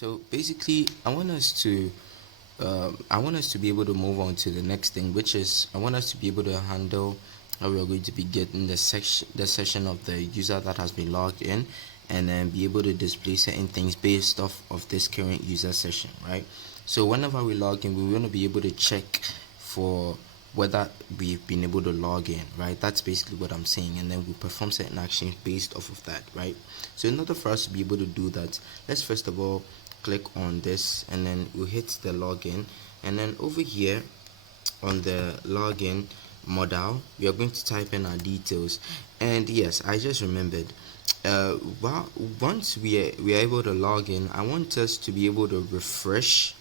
So basically, I want us to be able to move on to the next thing, which is I want us to be able to handle how we are going to be getting the session of the user that has been logged in, and then be able to display certain things based off of this current user session, right? So whenever we log in, we want to be able to check for whether we've been able to log in, right? That's basically what I'm saying, and then we perform certain actions based off of that, right? So in order for us to be able to do that, let's first of all click on this, and then we'll hit the login, and then over here on the login modal, we are going to type in our details. And yes, I just remembered, well, once we are able to log in, I want us to be able to refresh,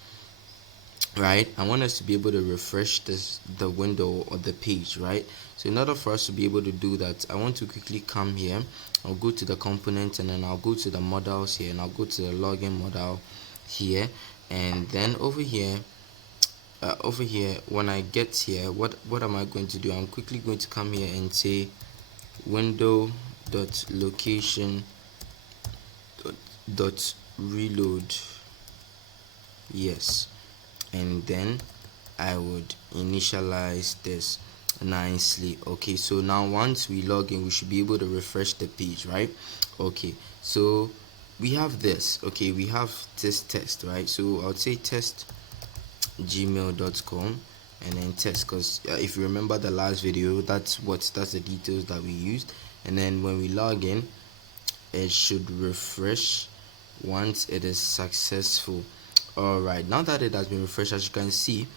right? I want us to be able to refresh the window or the page, right? So in order for us to be able to do that, I want to quickly come here. I'll go to the component, and then I'll go to the modals here, and I'll go to the login modal here, and then over here when I get here, what am I going to do? I'm quickly going to come here and say window dot location dot reload, yes, and then I would initialize this nicely. Okay, so now once we log in, we should be able to refresh the page, right? Okay, so we have this. Okay, we have this test, right? So I'll say test gmail.com and then test, because if you remember the last video, that's the details that we used. And then when we log in, it should refresh once it is successful. Alright, now that it has been refreshed, as you can see,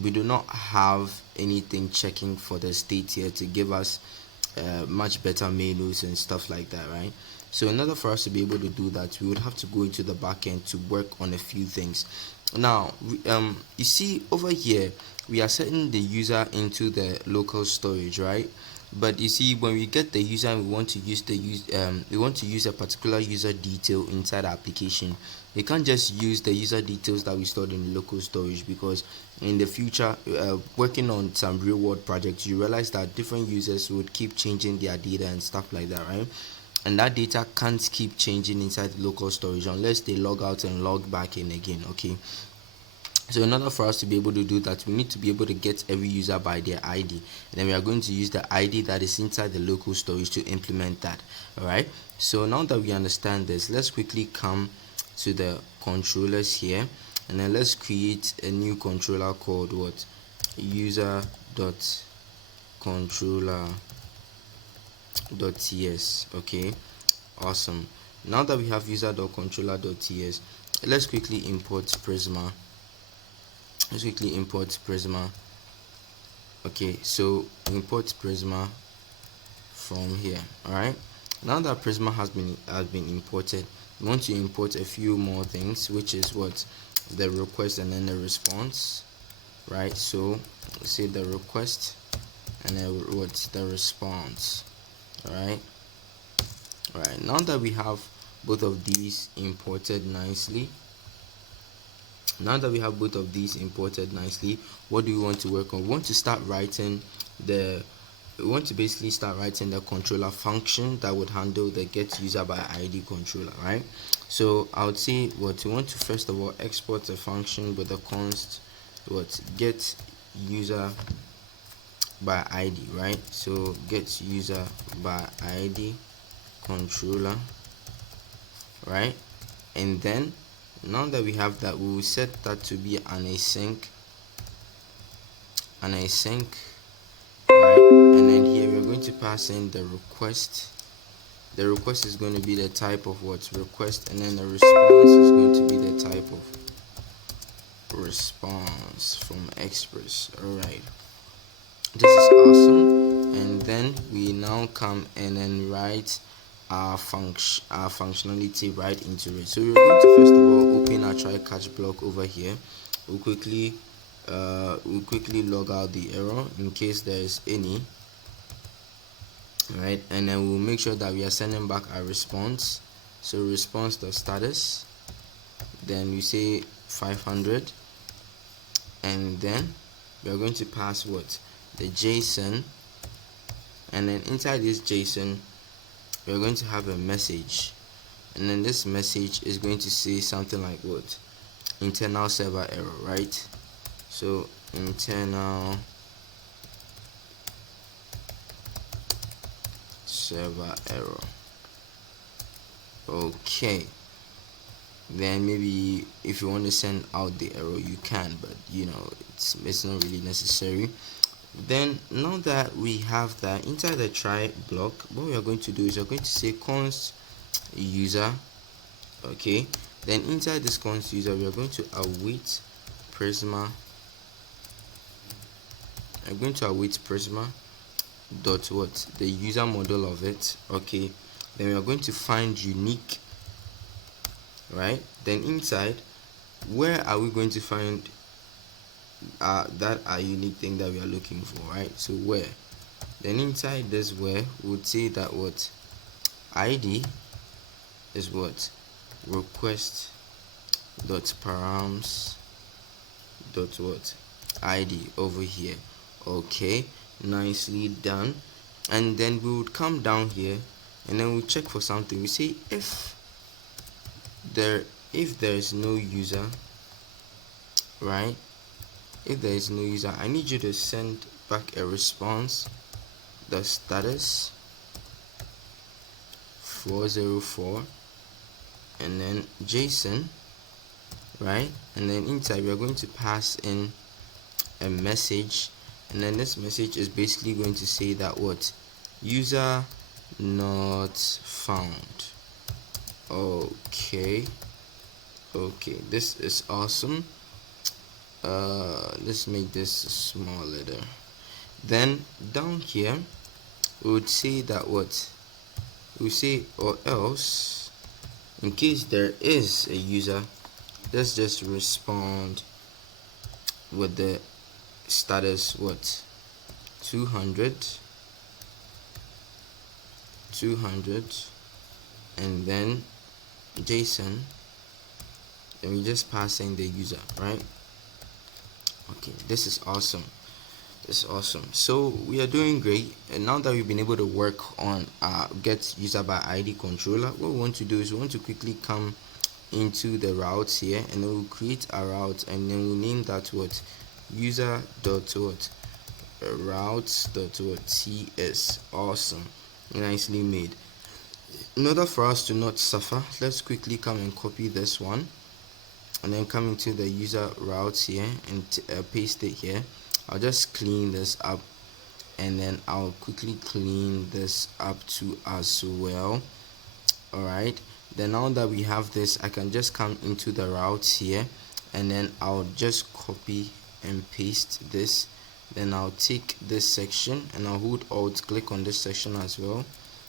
we do not have anything checking for the state here to give us much better menus and stuff like that, right? So in order for us to be able to do that, we would have to go into the backend to work on a few things. Now, you see over here, we are setting the user into the local storage, right? But you see, when we get the user and we want to use a particular user detail inside the application, we can't just use the user details that we stored in local storage, because in the future, working on some real world projects, you realize that different users would keep changing their data and stuff like that, right? And that data can't keep changing inside the local storage unless they log out and log back in again. Okay, so in order for us to be able to do that, we need to be able to get every user by their ID, and then we are going to use the ID that is inside the local storage to implement that. All right, so now that we understand this, let's quickly come to the controllers here, and then let's create a new controller called what? User dot controller .ts. Okay, awesome. Now that we have user.controller.ts, let's quickly import Prisma. Okay, so import Prisma from here. All right, now that Prisma has been imported, we want to import a few more things, which is what? The request and then the response, right? So say the request and then what's the response. Alright, now that we have both of these imported nicely, what do we want to work on? We want to basically start writing the controller function that would handle the get user by ID controller, right? So I would say what we want to first of all export a function with a const get user by ID, right? So get user by ID controller, right? And then now that we have that, we will set that to be an async, right? And then here we're going to pass in the request. The request is going to be the type of what? Request, and then the response is going to be the type of response from Express. Alright, this is awesome. And then we now come and then write our functionality right into it. So we're going to first of all open our try catch block over here. We'll quickly log out the error in case there is any, right? And then we'll make sure that we are sending back our response. So response.status, then we say 500, and then we are going to pass what? The JSON, and then inside this JSON we are going to have a message, and then this message is going to say something like what? Internal server error, right? So internal server error. Okay, then maybe if you want to send out the error you can, but you know, it's not really necessary. Then now that we have that, inside the try block, what we are going to do is we're going to say const user. Okay, then inside this const user we are going to await prisma. I'm going to await prisma dot what, the user model of it. Okay, then we are going to find unique, right? Then inside, where are we going to find that unique thing that we are looking for, right? So where, then inside this where we would say that what id is what request dot params dot what id over here. Okay, nicely done. And then we would come down here and then we check for something. We say if there is no user, right? If there is no user, I need you to send back a response, the status 404, and then JSON, right? And then inside we are going to pass in a message, and then this message is basically going to say that what, user not found. Okay, this is awesome. Let's make this small letter. Then down here we would say that what we say, or else in case there is a user, let's just respond with the status what 200, and then JSON, and we just pass in the user, right? Okay, this is awesome. So we are doing great, and now that we've been able to work on get user by ID controller, what we want to do is we want to quickly come into the routes here, and then we'll create a route, and then we'll name that what user dot what routes dot what ts. Awesome, nicely made. In order for us to not suffer, let's quickly come and copy this one, and then come into the user routes here and paste it here. I'll just clean this up, and then I'll quickly clean this up too as well. Alright, then now that we have this, I can just come into the routes here, and then I'll just copy and paste this. Then I'll take this section and I'll hold alt, click on this section as well,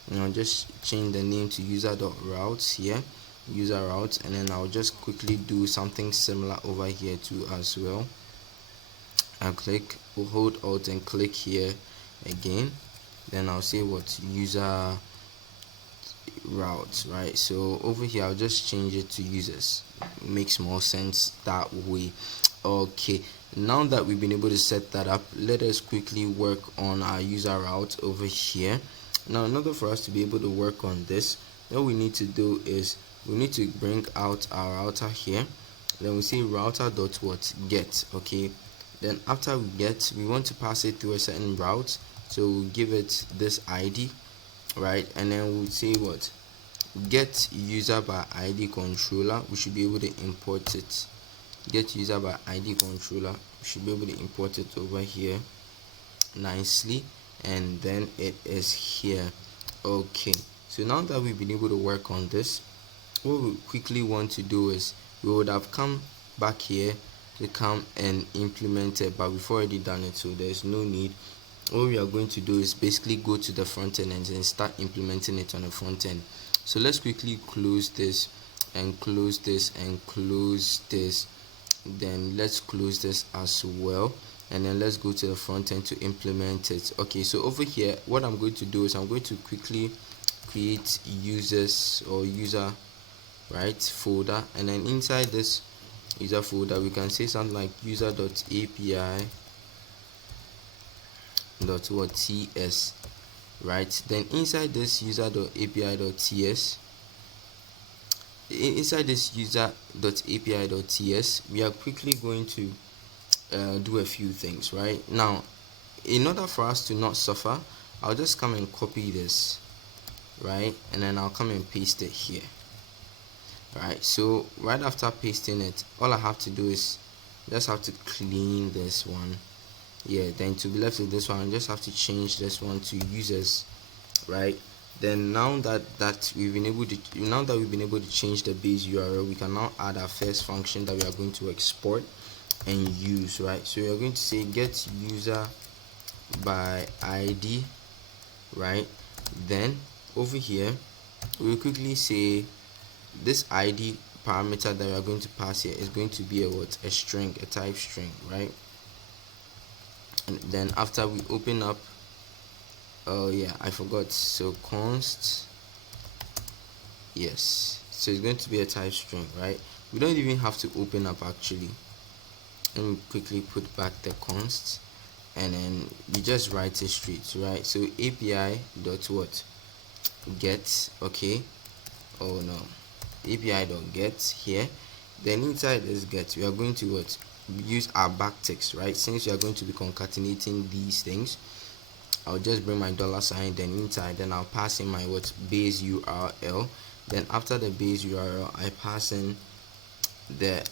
and I'll just change the name to user.routes here, user routes, and then I'll just quickly do something similar over here too as well. I'll click, we'll hold alt and click here again, then I'll say what user routes, right? So over here I'll just change it to users. It makes more sense that way. Okay, now that we've been able to set that up, let us quickly work on our user route over here. Now in order for us to be able to work on this, what we need to do is we need to bring out our router here. Then we say router dot what get. Okay, then after we get, we want to pass it through a certain route, so we'll give it this ID, right? And then we'll say what get user by ID controller. We should be able to import it. Get user by ID controller, we should be able to import it over here nicely, and then it is here. Okay, so now that we've been able to work on this, what we quickly want to do is we would have come back here to come and implement it, but we've already done it, so there's no need. What we are going to do is basically go to the front end and then start implementing it on the front end. So let's quickly close this and close this and close this, then let's close this as well, and then let's go to the front end to implement it. Okay, so over here what I'm going to do is I'm going to quickly create users or user right folder, and then inside this user folder we can say something like user.api dot what ts, right? Then inside this user.api.ts inside this user.api.ts, we are quickly going to do a few things. Right now, in order for us to not suffer, I'll just come and copy this, right, and then I'll come and paste it here. Right, so right after pasting it, all I have to do is just have to clean this one. Yeah, then to be left with this one, I just have to change this one to users. Right, then now that we've been able to change the base URL, we can now add our first function that we are going to export and use. Right, so we are going to say get user by ID. Right, then over here we'll quickly say this ID parameter that we are going to pass here is going to be a string, a type string. Right, and then after we open up, oh yeah, I forgot, so const, yes, so it's going to be a type string. Right, we don't even have to open up actually. Let me quickly put back the const, and then you just write it straight. Right, so API dot what get, okay, oh no, API dot get here. Then inside this get, we are going to what use our backticks. Right, since we are going to be concatenating these things, I'll just bring my $sign, then inside, then I'll pass in my base URL. Then after the base URL, I pass in the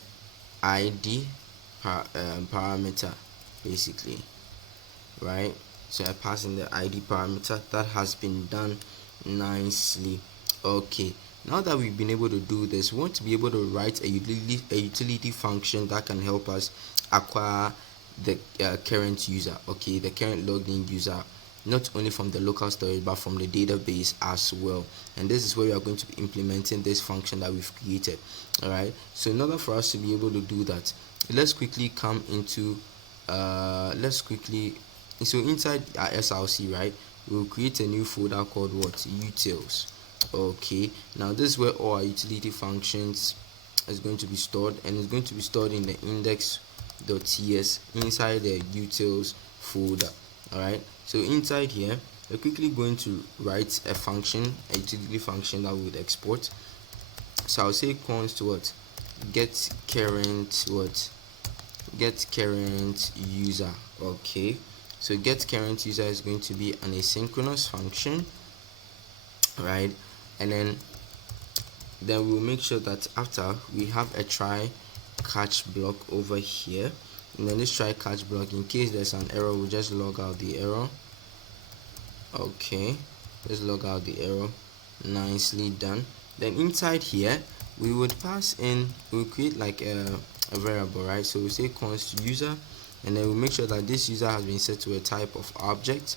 ID parameter basically. Right, so I pass in the ID parameter. That has been done nicely. Okay, now that we've been able to do this, we want to be able to write a utility function that can help us acquire the current user, okay, the current logged in user, not only from the local storage but from the database as well. And this is where we are going to be implementing this function that we've created. All right, so in order for us to be able to do that, let's quickly come into so inside our SRC, right, we'll create a new folder called utils. Okay, now this is where all our utility functions is going to be stored, and it's going to be stored in the index.ts inside the utils folder. All right, so inside here we're quickly going to write a function, a utility function that we would export. So I'll say const get current user. Okay, so get current user is going to be an asynchronous function. Right, and then we'll make sure that after we have a try catch block over here, and then this try catch block, in case there's an error, we'll just log out the error. Okay, let's log out the error. Nicely done. Then inside here we would pass in, we'll create like a variable. Right, so we'll say const user, and then we'll make sure that this user has been set to a type of object.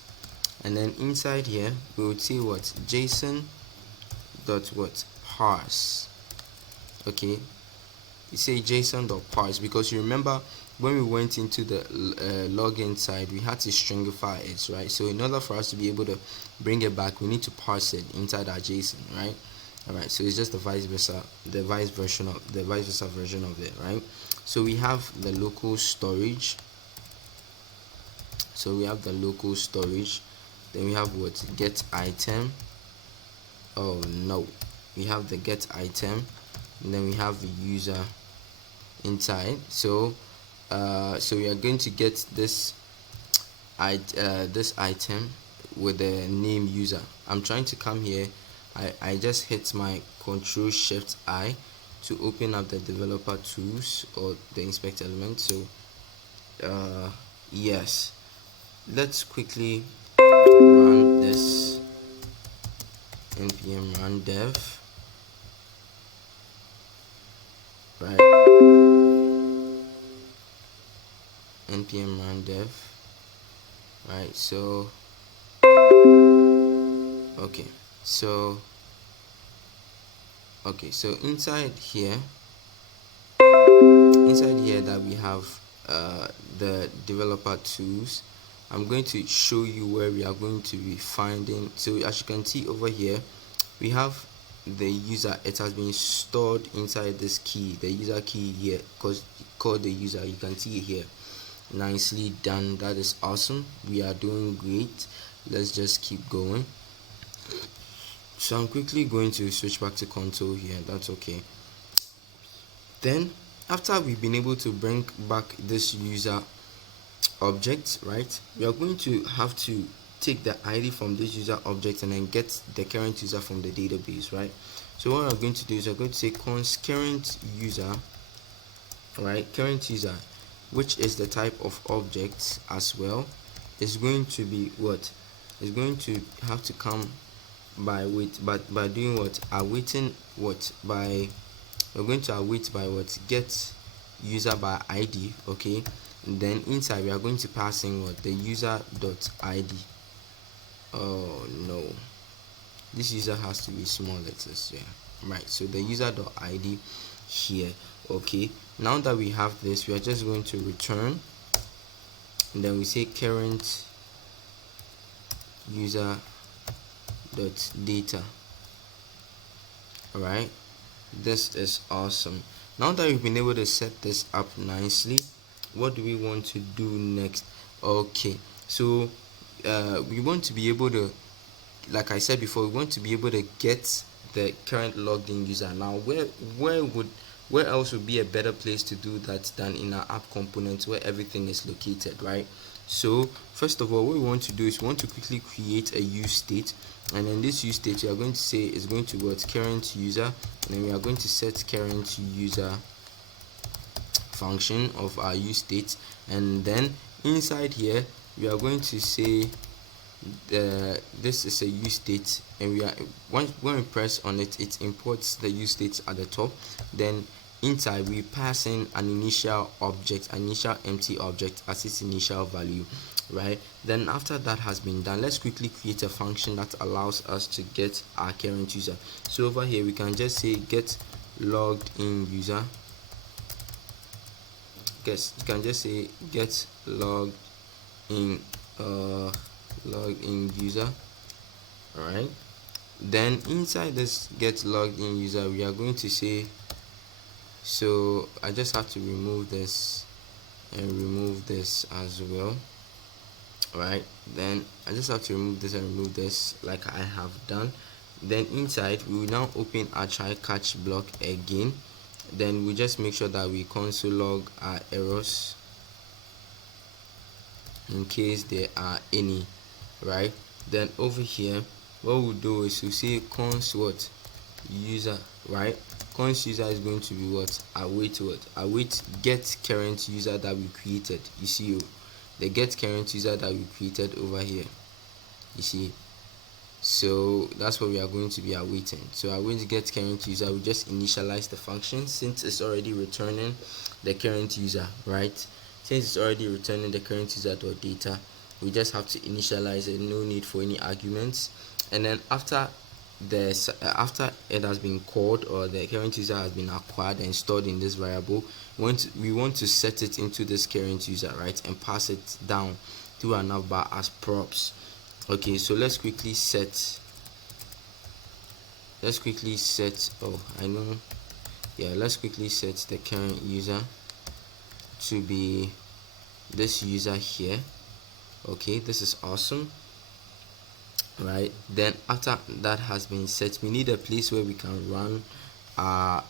And then inside here we would say JSON dot parse. Okay, you say JSON dot parse because you remember when we went into the login side, we had to stringify it. Right, so in order for us to be able to bring it back, we need to parse it inside our JSON. Right, all right, so it's just the vice versa version of it. Right, so we have the local storage. So we have the local storage. Then we have get item. Oh no, we have the get item, and then we have the user inside. So we are going to get this item with the name user. I'm trying to come here. I just hit my Ctrl+Shift+I to open up the developer tools or the inspect element. So yes, let's quickly run this npm run dev. Right, npm run dev. Right, so okay, so inside here that we have the developer tools. I'm going to show you where we are going to be finding. So as you can see over here, we have the user. It has been stored inside this key, the user key here, called the user. You can see it here. Nicely done. That is awesome. We are doing great. Let's just keep going. So I'm quickly going to switch back to console here. That's okay. Then after we've been able to bring back this user object, right, we are going to have to take the ID from this user object and then get the current user from the database, right? So what I'm going to do is I'm going to say const current user, right, current user, which is the type of object as well, is going to be what is going to have to come by wait, but by doing what, awaiting what, by we're going to await by what, get user by ID. Okay, and then inside we are going to pass in what, the user dot ID. Oh no, this user has to be small letters. Yeah, right. So the user dot ID here. Okay, now that we have this, we are just going to return, and then we say current user dot data. All right, this is awesome. Now that we've been able to set this up nicely, what do we want to do next? Okay, so we want to be able to, like I said before, we want to be able to get the current logged in user. Now where else would be a better place to do that than in our app component where everything is located, right? So first of all, what we want to do is we want to quickly create a use state, and then this use state we are going to say is going to what, current user, and then we are going to set current user function of our use state, and then inside here we are going to say this is a use state, and we are when we press on it, it imports the use state at the top. Then inside we pass in an initial object, an initial empty object as its initial value, right? Then after that has been done, let's quickly create a function that allows us to get our current user. So over here we can just say get logged in user. Guess you can just say get logged in user. All right, then inside this get logged in user we are going to say, so I just have to remove this and remove this as well. All right, then I just have to remove this and remove this like I have done. Then inside we will now open our try catch block again. Then we just make sure that we console log our errors in case there are any, right? Then over here what we'll do is we'll say const what, user, right? Const user is going to be what, await get current user that we created. You see the get current user that we created over here, you see. So that's what we are going to be awaiting. So await get current user, we just initialize the function since it's already returning the current user, right? Since it's already returning the current user data, we just have to initialize it, no need for any arguments. And then after it has been called, or the current user has been acquired and stored in this variable, we want to set it into this current user, right, and pass it down through a navbar as props. Okay, so let's quickly set let's quickly set the current user to be this user here. Okay, this is awesome, right? Then after that has been set, we need a place where we can run our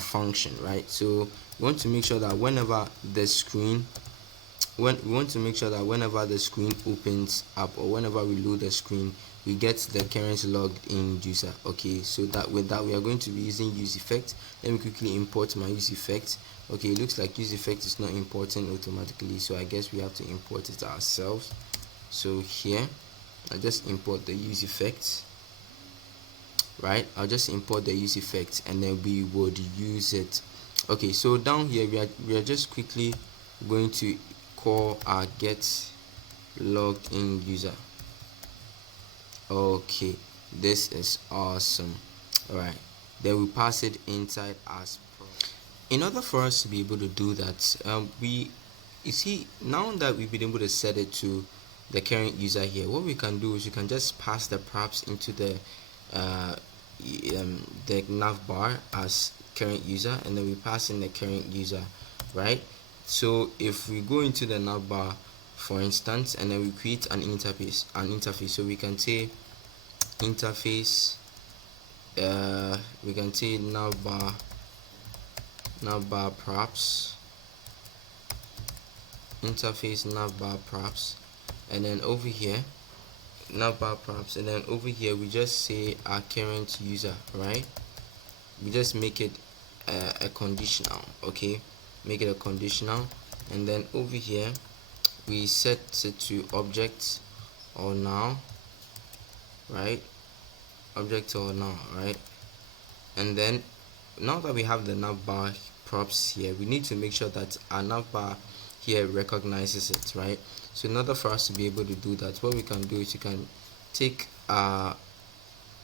function, right? So we want to make sure that whenever the screen opens up, or whenever we load the screen, we get the current logged in user. Okay, so that with that we are going to be using use effect. Let me quickly import my use effect. Okay, it looks like use effect is not importing automatically, so I guess we have to import it ourselves. So here I just import the use effect, right? I'll just import the use effect and then we would use it. Okay, so down here we are just quickly going to call our get logged in user. Okay, this is awesome. All right, then we pass it inside as pro. In order for us to be able to do that, you see, now that we've been able to set it to the current user here, what we can do is you can just pass the props into the navbar as current user, and then we pass in the current user, right? So if we go into the navbar, for instance, and then we create an interface, so we can say interface we can see navbar props, interface navbar props, and then over here navbar props, and then over here we just say our current user, right? We just make it a conditional, okay? Make it a conditional, and then over here we set it to object or now, right? Object or now, right? And then now that we have the navbar props here, we need to make sure that our navbar here recognizes it, right? So in order for us to be able to do that, what we can do is we can take our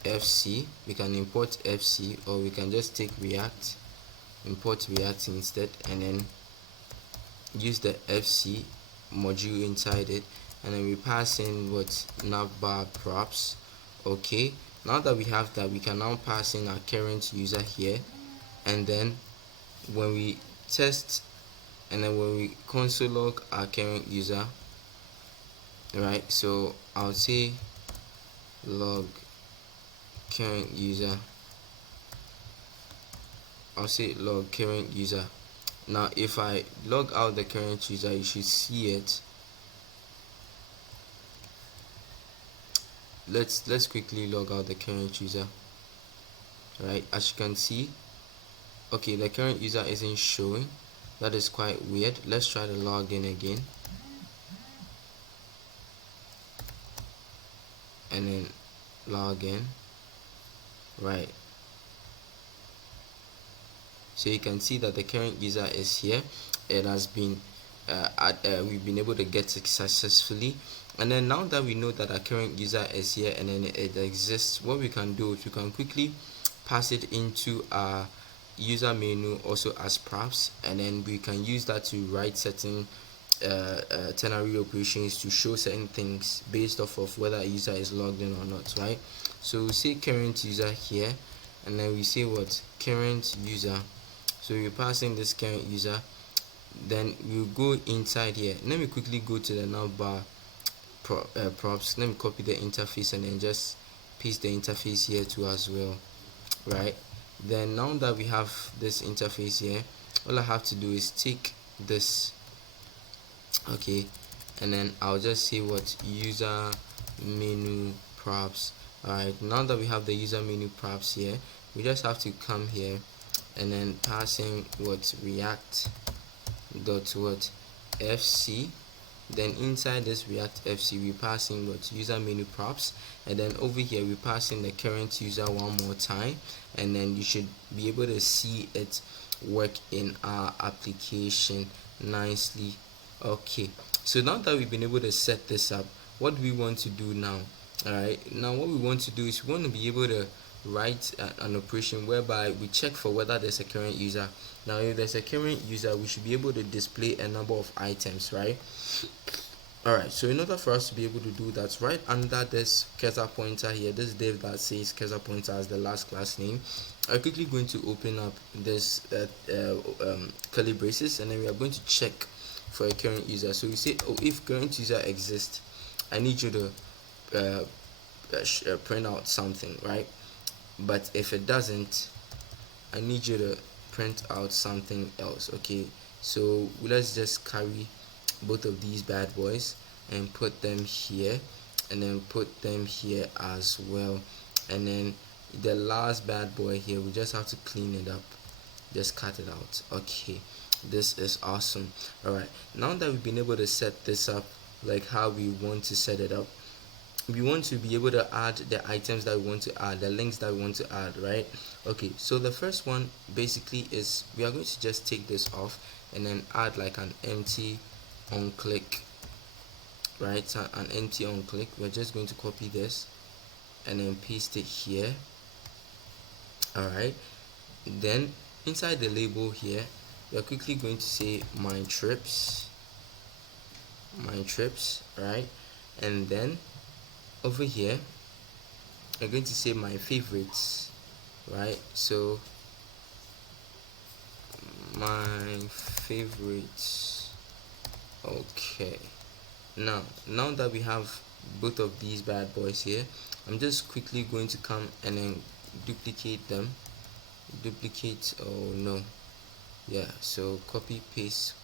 fc, we can import fc, or we can just take react, import react instead, and then use the fc module inside it, and then we pass in what navbar props. Okay, now that we have that, we can now pass in our current user here, and then when we test, and then when we console log our current user, right? So I'll say log current user, I'll say log current user. Now if I log out the current user, you should see it. Let's quickly log out the current user, right? As you can see, okay, the current user isn't showing. That is quite weird. Let's try to log in again, and then log in, right? So you can see that the current user is here. It has been we've been able to get it successfully. And then now that we know that our current user is here and then it exists, what we can do is we can quickly pass it into our user menu also as props, and then we can use that to write certain ternary operations to show certain things based off of whether a user is logged in or not, right? So we say current user here, and then we say what current user. So we're passing this current user, then we'll go inside here. Let me quickly go to the navbar props. Let me copy the interface and then just paste the interface here too as well, right? Then now that we have this interface here, all I have to do is take this, okay, and then I'll just say what user menu props. Alright, now that we have the user menu props here, we just have to come here and then passing what react dot what fc, then inside this react fc we passing what user menu props, and then over here we passing the current user one more time, and then you should be able to see it work in our application nicely. Okay, so now that we've been able to set this up, what do we want to do now? Alright, now what we want to do is we want to be able to write an operation whereby we check for whether there's a current user. Now if there's a current user, we should be able to display a number of items, right? Alright, so in order for us to be able to do that, right under this cursor pointer here, this div that says cursor pointer as the last class name, I'm quickly going to open up this curly braces, and then we are going to check for a current user. So we say, oh, if current user exists, I need you to print out something, right? But if it doesn't, I need you to print out something else. Okay, so let's just carry both of these bad boys and put them here, and then put them here as well, and then the last bad boy here, we just have to clean it up, just cut it out. Okay, this is awesome. Alright, now that we've been able to set this up like how we want to set it up, we want to be able to add the items that we want to add, the links that we want to add, right? Okay, so the first one basically is we are going to just take this off and then add like an empty on click, right? So an empty on click, we're just going to copy this and then paste it here. Alright, then inside the label here, we're quickly going to say my trips, right? And then over here I'm going to say my favorites, right? So my favorites. Okay, now that we have both of these bad boys here, I'm just quickly going to come and then duplicate them, oh no, yeah, so copy paste,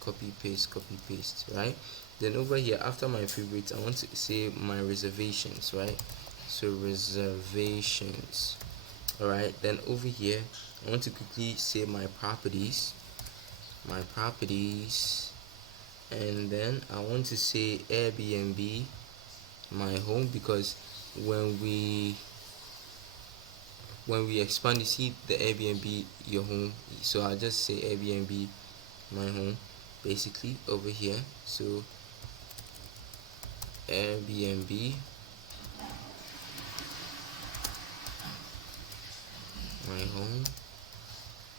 right? Then over here, after my favorites, I want to say my reservations, right? So reservations. All right, then over here I want to quickly say my properties, and then I want to say Airbnb, my home, because when we expand, you see the Airbnb your home, so I'll just say Airbnb my home basically over here. So Airbnb my home.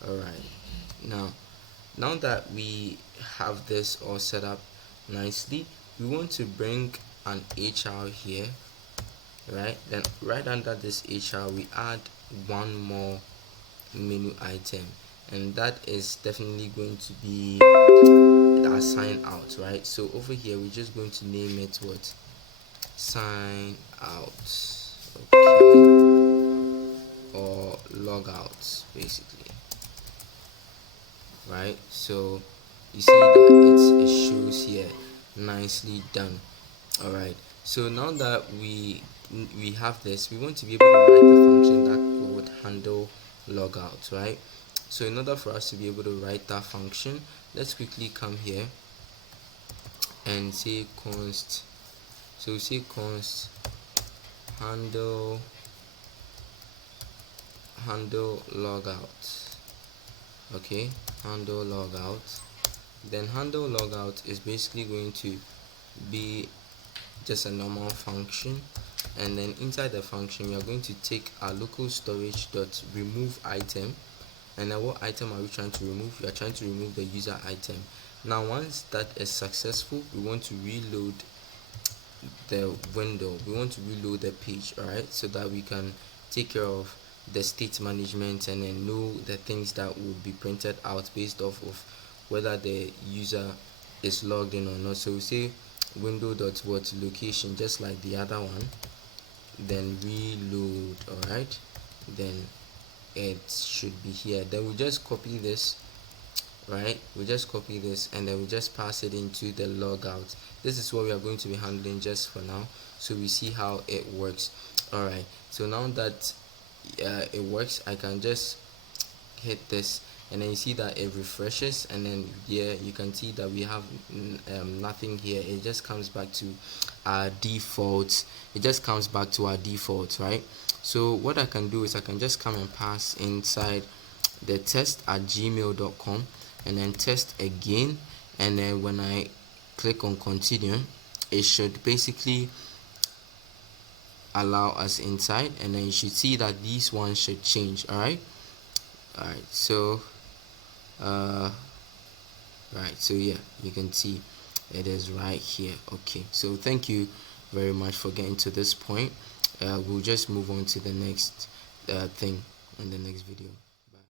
All right, now that we have this all set up nicely, we want to bring an HR here, right? Then right under this HR we add one more menu item, and that is definitely going to be our sign out, right? So over here we're just going to name it what? Sign out, okay, or log out basically, right? So you see that it shows here, nicely done. All right, so now that we have this, we want to be able to write the function that would handle logout, right? So in order for us to be able to write that function, let's quickly come here and say const. So say const handle logout, okay, handle logout. Then handle logout is basically going to be just a normal function, and then inside the function we are going to take our local storage dot remove item. And then what item are we trying to remove? We are trying to remove the user item. Now once that is successful, we want to reload the window, we want to reload the page, all right, so that we can take care of the state management and then know the things that will be printed out based off of whether the user is logged in or not. So we say window dot what location, just like the other one, then reload. All right, then it should be here. Then we just copy this, right? We just copy this and then we just pass it into the logout. This is what we are going to be handling just for now, so we see how it works. All right, so now that it works, I can just hit this and then you see that it refreshes, and then here you can see that we have nothing here. It just comes back to our default. Right? So what I can do is I can just come and pass inside the test@gmail.com and then test again, and then when I click on continue, it should basically allow us inside, and then you should see that these ones should change. All right, so so yeah, you can see it is right here. Okay, so thank you very much for getting to this point. We'll just move on to the next thing in the next video.